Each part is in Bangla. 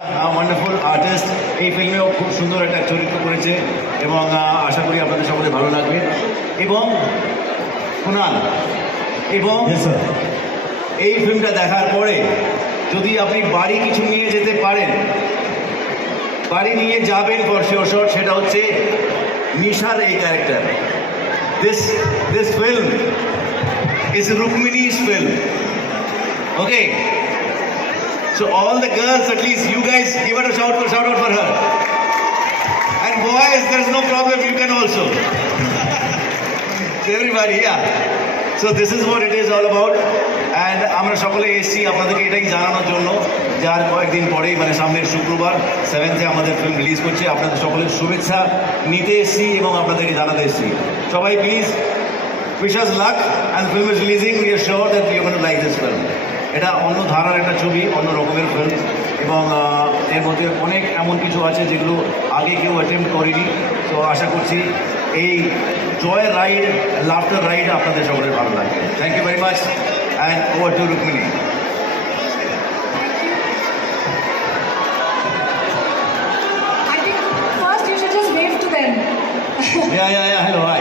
ওয়ান্ডারফুল আর্টিস্ট এই ফিল্মেও খুব সুন্দর একটা চরিত্র করেছে এবং আশা করি আপনাদের সকলে ভালো লাগবে। এবং কুনাল এবং এই ফিল্মটা দেখার পরে যদি আপনি বাড়ি কিছু নিয়ে যেতে পারেন, বাড়ি নিয়ে যাবেন ফর শিওর, সেটা হচ্ছে নিশার এই character. This film is Rukmini's film. Okay, so all the girls, at least you guys give it a shout out for her. And boys, there's no problem, you can also. Everybody, yeah. So this is what it is all about. And আমরা সকলে এসেছি আপনাদেরকে এটাই জানানোর জন্য, যার কয়েকদিন পরেই মানে সামনের শুক্রবার 7th আমাদের ফিল্ম রিলিজ করছে। আপনাদের সকলের শুভেচ্ছা নিতে এসেছি এবং আপনাদেরকে জানাতে এসেছি। সবাই please wish us luck, and film is releasing. We are sure that you're going to like this film. এটা অন্য ধারার একটা ছবি, অন্য রকমের ফিল্ম, এবং এর মধ্যে অনেক এমন কিছু আছে যেগুলো আগে কেউ অ্যাটেম্প্ট করেনি। তো আশা করছি এই জয় রাইড, লাফটার রাইড আপনাদের সকলের ভালো লাগবে। Thank you very much, and over to Rukmini. Yeah, hello, hi.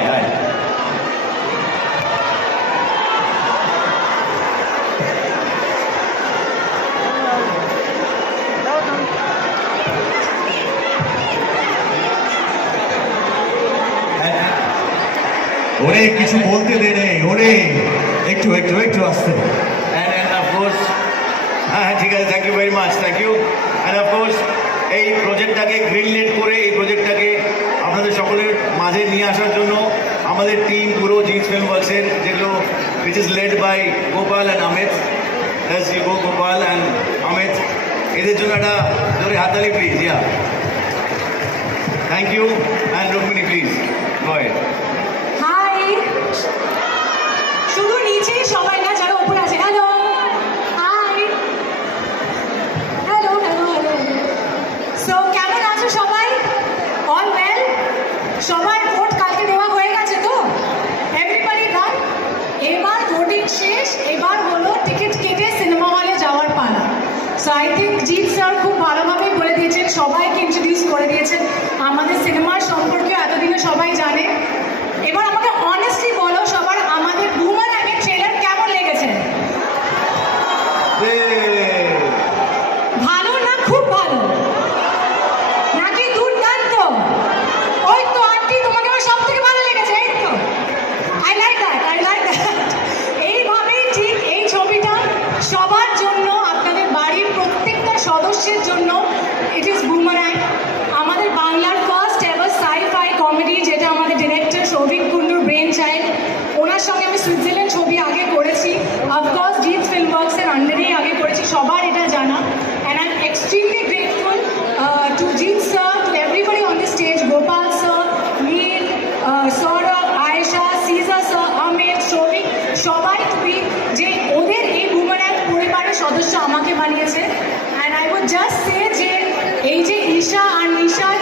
ওরে কিছু বলতে দে রে, ওরে একটু আসতে। And of course, হ্যাঁ ঠিক আছে, thank you very much, thank you. And of course এই প্রজেক্টটাকে গ্রিনলাইট করে এই প্রজেক্টটাকে আপনাদের সকলের মাঝে নিয়ে আসার জন্য আমাদের টিম পুরো জিৎ ফিল্ম ওয়ার্কসের, যেগুলো which is led by Gopal and Amit, let's you go Gopal and Amit, এদের জন্য একটা জোরে হাততালি please. Yeah, thank you. And Rukmini please go ahead. শুধু নিচে সবাই না, যারা উপরে আছে, হ্যালো হাই, হ্যালো। সো কেমন আছো সবাই? All well? সবার ভোট কালকে দেওয়া হয়ে গেছে তো? এভরিবডি ডান? এবার ভোটিং শেষ, এবার হলো টিকিট কেটে সিনেমা হলে যাওয়ার পালা। So I think Jeet sir খুব ভালোভাবেই বলে দিয়েছেন, সবাইকে ইন্ট্রোডিউস করে দিয়েছেন আমাদের সিনেমার সম্পর্কে, এতদিনে সবাই জানে। এবার আমাকে অনেস্টলি বলো, সবার আমাদের বুমারাংয়ের ট্রেলার কেমন লেগেছে? ভালো না খুব ভালো নাকি দুর্দান্ত? ওই তো আন্টি, তোমাকে আমার সব থেকে ভালো লেগেছে, এই তো। I like that. এইভাবেই ঠিক এই ছবিটা সবার জন্য, আপনাদের বাড়ির প্রত্যেকটা সদস্যের জন্য ইট ইজ বুমারাং। আমাদের বাংলার ফার্স্ট এভার সাই-ফাই কমেডি, যেটা আমাদের ডিরেক্টর সৌভিক কুন্ডুর ব্রেন চাইল্ড, ওনার সঙ্গে আমি সুইজারল্যান্ড ছবি আগে করেছি, অফকোর্স জিৎ ফিল্ম ওয়ার্কসের আন্ডারেই আগে করেছি, সবার এটা জানা। And I am extremely grateful to Jeet sir, to everybody on the stage, Gopal sir, Neel, Sourav, Ayesha, Sija sir, Amit, Souvik, সবাই তুমি যে ওদের এই বুমারাং পরিবারের সদস্য আমাকে বানিয়েছে। অ্যান্ড আই উড জাস্ট সে যে এই যে ঈশা আর নিশার